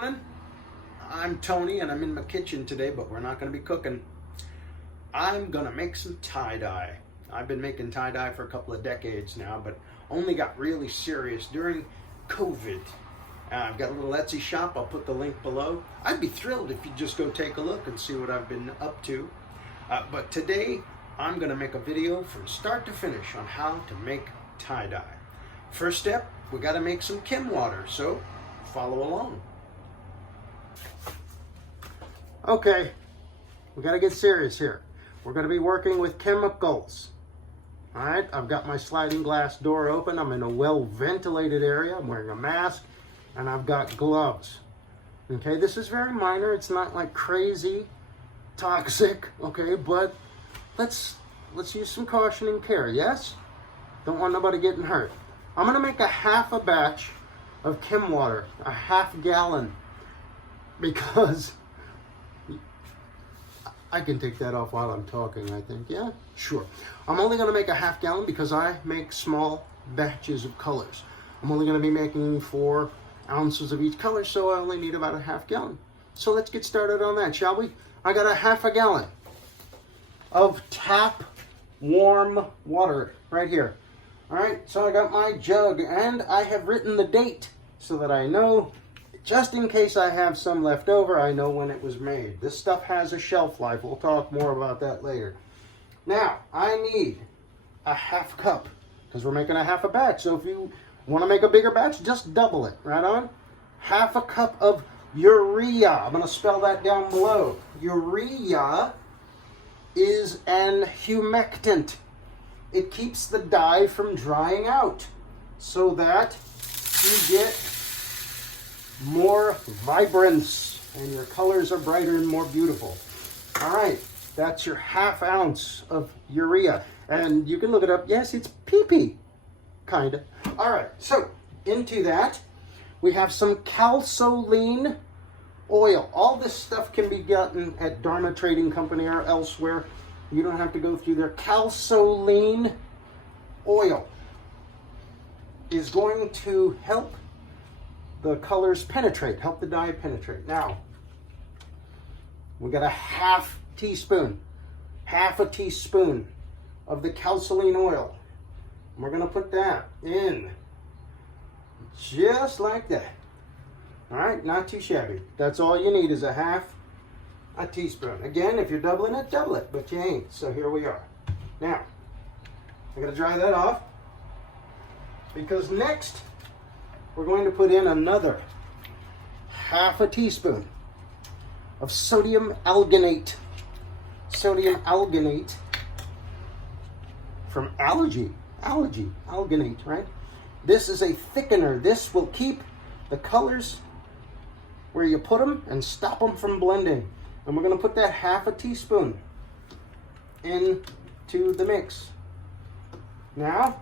morning. I'm Tony and I'm in my kitchen today, but we're not going to be cooking. I'm going to make some tie-dye. I've been making tie-dye for a couple of decades now, but only got really serious during COVID. I've got a little Etsy shop. I'll put the link below. I'd be thrilled if you just go take a look and see what I've been up to. But today, I'm going to make a video from start to finish on how to make tie-dye. First step, we got to make some chem water, so follow along. Okay, we got to get serious here. We're going to be working with chemicals. All right, I've got my sliding glass door open. I'm in a well-ventilated area. I'm wearing a mask, and I've got gloves. Okay, this is very minor. It's not like crazy toxic, okay, but let's use some caution and care, yes? Don't want nobody getting hurt. I'm going to make a half a batch of chem water, a half gallon, because I can take that off while I'm talking, I think. Yeah, sure. I'm only going to make a half gallon because I make small batches of colors. I'm only going to be making 4 ounces of each color, so I only need about a half gallon. So let's get started on that, shall we? I got a half a gallon of tap warm water right here. All right, so I got my jug, and I have written the date so that I know, just in case I have some left over, I know when it was made. This stuff has a shelf life. We'll talk more about that later. Now, I need a half cup, because we're making a half a batch. So if you want to make a bigger batch, just double it, right on? Half a cup of urea. I'm going to spell that down below. Urea is an humectant. It keeps the dye from drying out so that you get more vibrance and your colors are brighter and more beautiful. All right, that's your half ounce of urea. And you can look it up. Yes, it's pee-pee, kind of. All right, so into that, we have some calzoline oil. All this stuff can be gotten at Dharma Trading Company or elsewhere. You don't have to go through their calzoline oil. Is going to help the colors penetrate, help the dye penetrate. Now, we got a half a teaspoon of the calzoline oil. We're going to put that in just like that. All right, not too shabby. That's all you need is a half a teaspoon. Again, if you're doubling it, double it, but you ain't. So here we are. Now, I'm going to dry that off because next we're going to put in another half a teaspoon of sodium alginate. Sodium alginate from alginate, right? This is a thickener. This will keep the colors where you put them and stop them from blending. And we're going to put that half a teaspoon into the mix. Now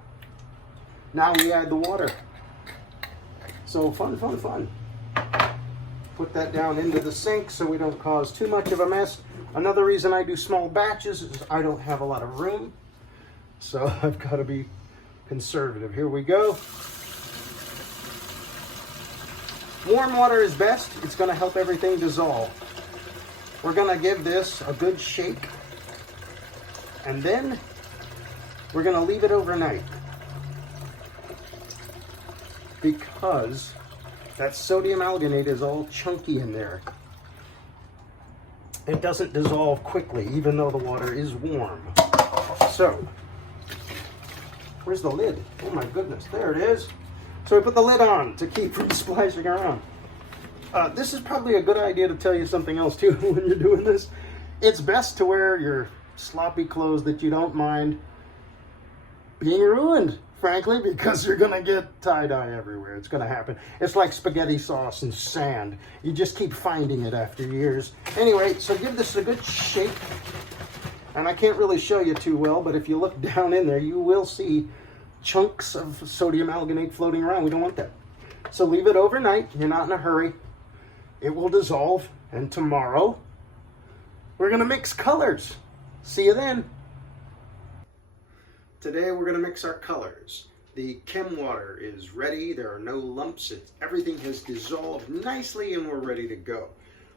we add the water. So fun. Put that down into the sink so we don't cause too much of a mess. Another reason I do small batches is I don't have a lot of room. So I've got to be conservative. Here we go. Warm water is best. It's going to help everything dissolve. We're going to give this a good shake. And then we're going to leave it overnight. Because that sodium alginate is all chunky in there. It doesn't dissolve quickly, even though the water is warm. So, where's the lid? Oh my goodness, there it is. So we put the lid on to keep from splashing around. This is probably a good idea to tell you something else too when you're doing this. It's best to wear your sloppy clothes that you don't mind being ruined, frankly, because you're going to get tie-dye everywhere. It's going to happen. It's like spaghetti sauce and sand. You just keep finding it after years. Anyway, so give this a good shake. And I can't really show you too well, but if you look down in there, you will see chunks of sodium alginate floating around. We don't want that. So leave it overnight. You're not in a hurry. It will dissolve. And tomorrow, we're going to mix colors. See you then. Today we're going to mix our colors. The chem water is ready. There are no lumps. Everything has dissolved nicely and we're ready to go.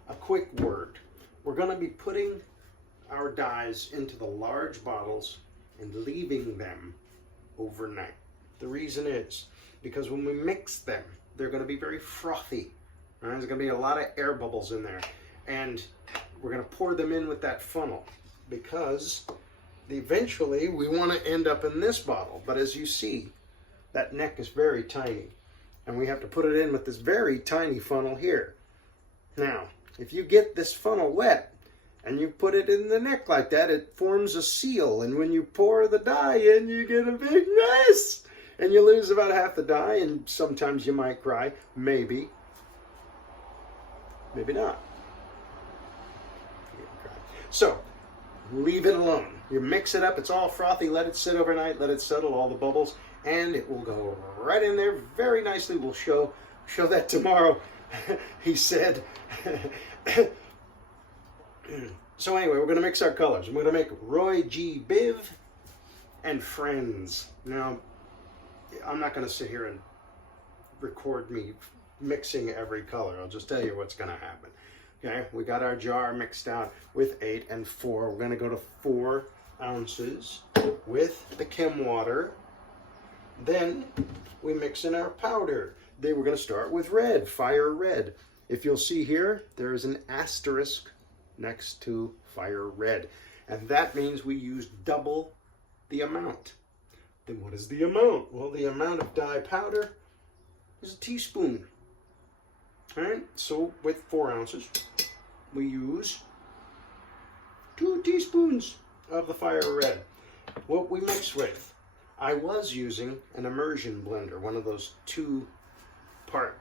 A quick word. We're going to be putting our dyes into the large bottles and leaving them overnight. The reason is because when we mix them, they're going to be very frothy. Right? There's going to be a lot of air bubbles in there. And we're going to pour them in with that funnel because eventually we want to end up in this bottle. But as you see, that neck is very tiny. And we have to put it in with this very tiny funnel here. Now, if you get this funnel wet and you put it in the neck like that, it forms a seal. And when you pour the dye in, you get a big mess. And you lose about half the dye, and sometimes you might cry. Maybe. Maybe not. So, leave it alone. You mix it up, it's all frothy, let it sit overnight, let it settle, all the bubbles, and it will go right in there very nicely. We'll show that tomorrow, he said. So anyway, we're going to mix our colors. We're going to make Roy G. Biv and Friends. Now, I'm not going to sit here and record me mixing every color. I'll just tell you what's going to happen. Okay, we got our jar mixed out with 8 and 4. We're going to go to 4 ounces with the chem water. Then we mix in our powder. Then we're going to start with red, fire red. If you'll see here, there is an asterisk next to fire red. And that means we use double the amount. Then what is the amount? Well, the amount of dye powder is a teaspoon. All right, so with 4 ounces, we use 2 teaspoons of the fire red. What we mix with, I was using an immersion blender, one of those 2-part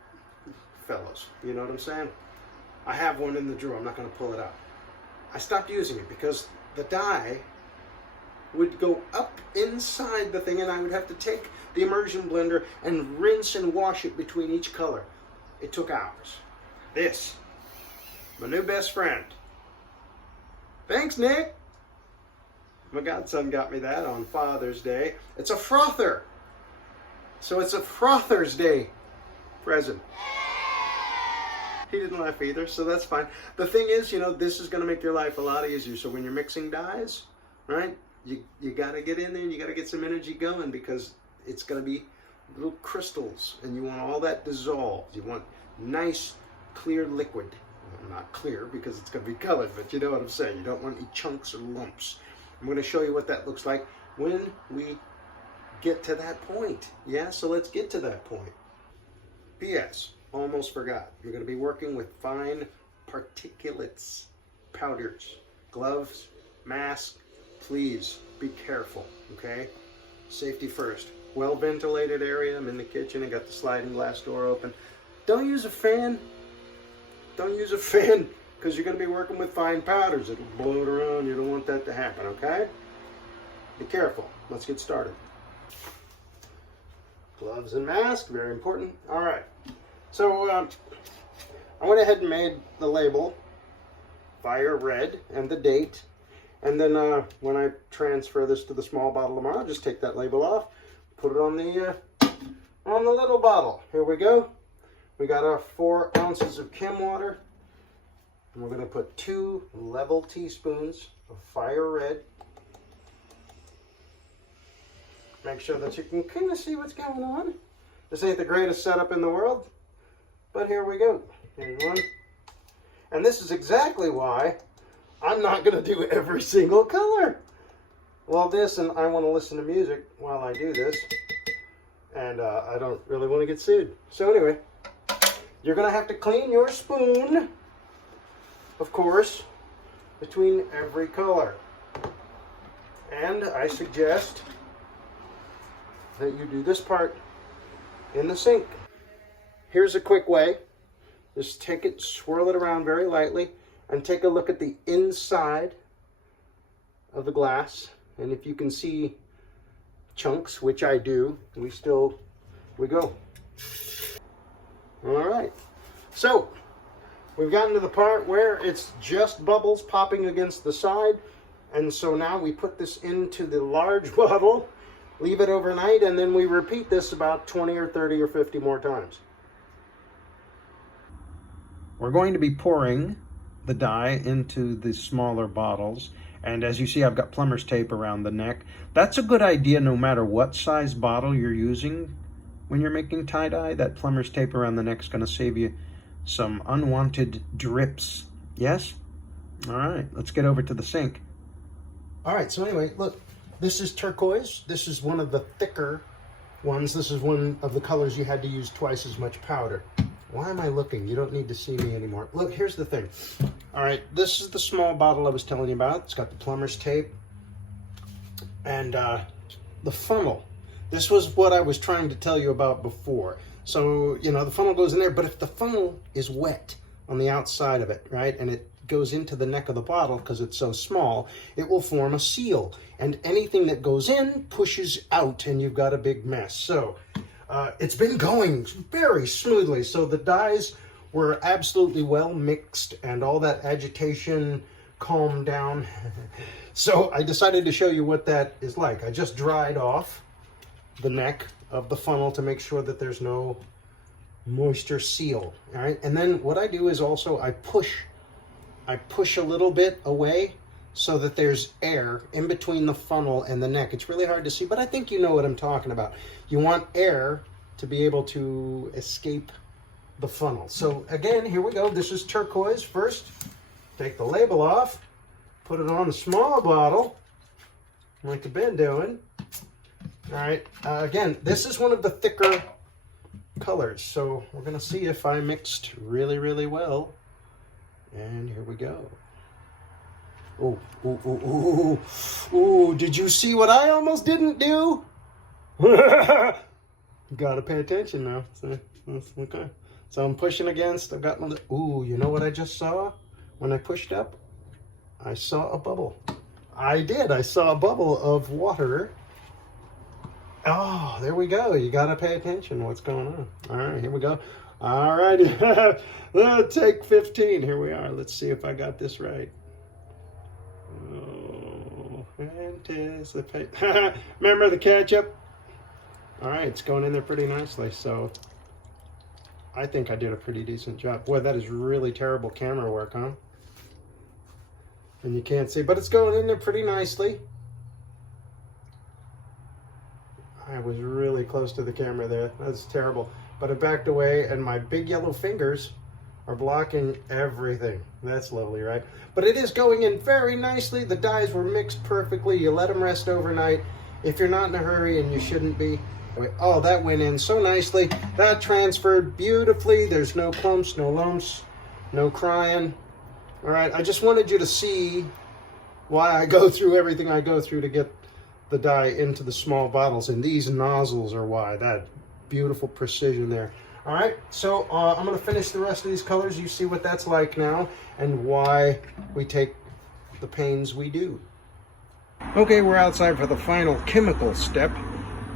fellows. You know what I'm saying? I have one in the drawer. I'm not going to pull it out. I stopped using it because the dye would go up inside the thing and I would have to take the immersion blender and rinse and wash it between each color. It took hours. This, my new best friend. Thanks, Nick. My godson got me that on Father's Day. It's a frother. So it's a Frother's Day present. He didn't laugh either, so that's fine. The thing is, you know, this is going to make your life a lot easier. So when you're mixing dyes, right, you got to get in there and you got to get some energy going because it's going to be little crystals and you want all that dissolved. You want nice, clear liquid. Well, not clear because it's going to be colored, but you know what I'm saying. You don't want any chunks or lumps. I'm going to show you what that looks like when we get to that point. Yeah, so let's get to that point. P.S. Almost forgot. You're going to be working with fine particulates, powders, gloves, mask. Please be careful, okay? Safety first. Well ventilated area. I'm in the kitchen. I got the sliding glass door open. Don't use a fan. Don't use a fan because you're going to be working with fine powders. It'll blow it around. You don't want that to happen, okay? Be careful. Let's get started. Gloves and mask, very important. All right. So I went ahead and made the label, fire red, and the date. And then when I transfer this to the small bottle tomorrow, I'll just take that label off, put it on the little bottle. Here we go. We got our 4 ounces of chem water. And we're going to put 2 level teaspoons of fire red. Make sure that you can kind of see what's going on. This ain't the greatest setup in the world, but here we go. Here's one. And this is exactly why I'm not going to do every single color. Well, this, and I want to listen to music while I do this, and I don't really want to get sued. So anyway, you're going to have to clean your spoon, of course, between every color. And I suggest that you do this part in the sink. Here's a quick way. Just take it, swirl it around very lightly, and take a look at the inside of the glass. And if you can see chunks, which I do, we go. All right. So we've gotten to the part where it's just bubbles popping against the side. And so now we put this into the large bottle leave it overnight, and then we repeat this about 20 or 30 or 50 more times. We're going to be pouring the dye into the smaller bottles, and as you see, I've got plumber's tape around the neck. That's a good idea no matter what size bottle you're using when you're making tie-dye. That plumber's tape around the neck is going to save you some unwanted drips. Yes? All right, let's get over to the sink. All right, so anyway, look, this is turquoise. This is one of the thicker ones. This is one of the colors you had to use twice as much powder. Why am I looking? You don't need to see me anymore. Look, here's the thing. All right, this is the small bottle I was telling you about. It's got the plumber's tape and the funnel. This was what I was trying to tell you about before. So, you know, the funnel goes in there, but if the funnel is wet on the outside of it, right, and it goes into the neck of the bottle because it's so small, it will form a seal. And anything that goes in pushes out, and you've got a big mess. So, it's been going very smoothly. So the dyes were absolutely well mixed and all that agitation calmed down. So I decided to show you what that is like. I just dried off the neck of the funnel to make sure that there's no moisture seal. All right. And then what I do is also I push a little bit away so that there's air in between the funnel and the neck. It's really hard to see, but I think you know what I'm talking about. You want air to be able to escape the funnel. So again, here we go. This is turquoise. First, take the label off, put it on the small bottle, like I've been doing. All right, again, this is one of the thicker colors. So we're gonna see if I mixed really, really well. And here we go. Oh, oh, oh, oh, oh, did you see what I almost didn't do? Gotta pay attention now. So, okay. So I'm pushing against, I've got, ooh, you know what I just saw? When I pushed up, I saw a bubble. I did, I saw a bubble of water. Oh, there we go. You gotta pay attention to what's going on. All right, here we go. All righty, take 15. Here we are. Let's see if I got this right. Oh, anticipate. Remember the ketchup? All right, it's going in there pretty nicely. So I think I did a pretty decent job. Boy, that is really terrible camera work, huh? And you can't see, but it's going in there pretty nicely. I was really close to the camera there. That's terrible. But I backed away, and my big yellow fingers are blocking everything. That's lovely, right? But it is going in very nicely. The dyes were mixed perfectly. You let them rest overnight if you're not in a hurry, and you shouldn't be. Oh, that went in so nicely. That transferred beautifully. There's no clumps, no lumps, no crying. All right, I just wanted you to see why I go through everything I go through to get the dye into the small bottles, and these nozzles are why. That beautiful precision there. All right, so I'm going to finish the rest of these colors. You see what that's like now and why we take the pains we do. Okay, we're outside for the final chemical step.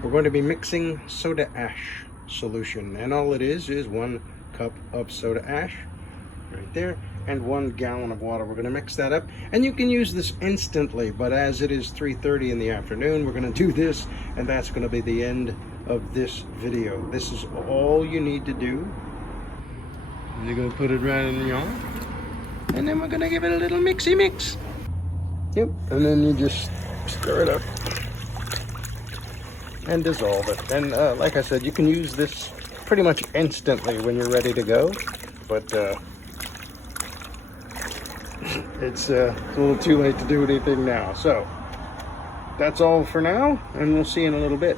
We're going to be mixing soda ash solution, and all it is 1 cup of soda ash right there and 1 gallon of water. We're going to mix that up, and you can use this instantly, but as it is 3:30 in the afternoon, we're going to do this, and that's going to be the end of this video. This is all you need to do. You're going to put it right in the yarn, and then we're going to give it a little mixy mix. Yep, and then you just stir it up and dissolve it. And like I said, you can use this pretty much instantly when you're ready to go, but it's a little too late to do anything now. So that's all for now, and we'll see you in a little bit.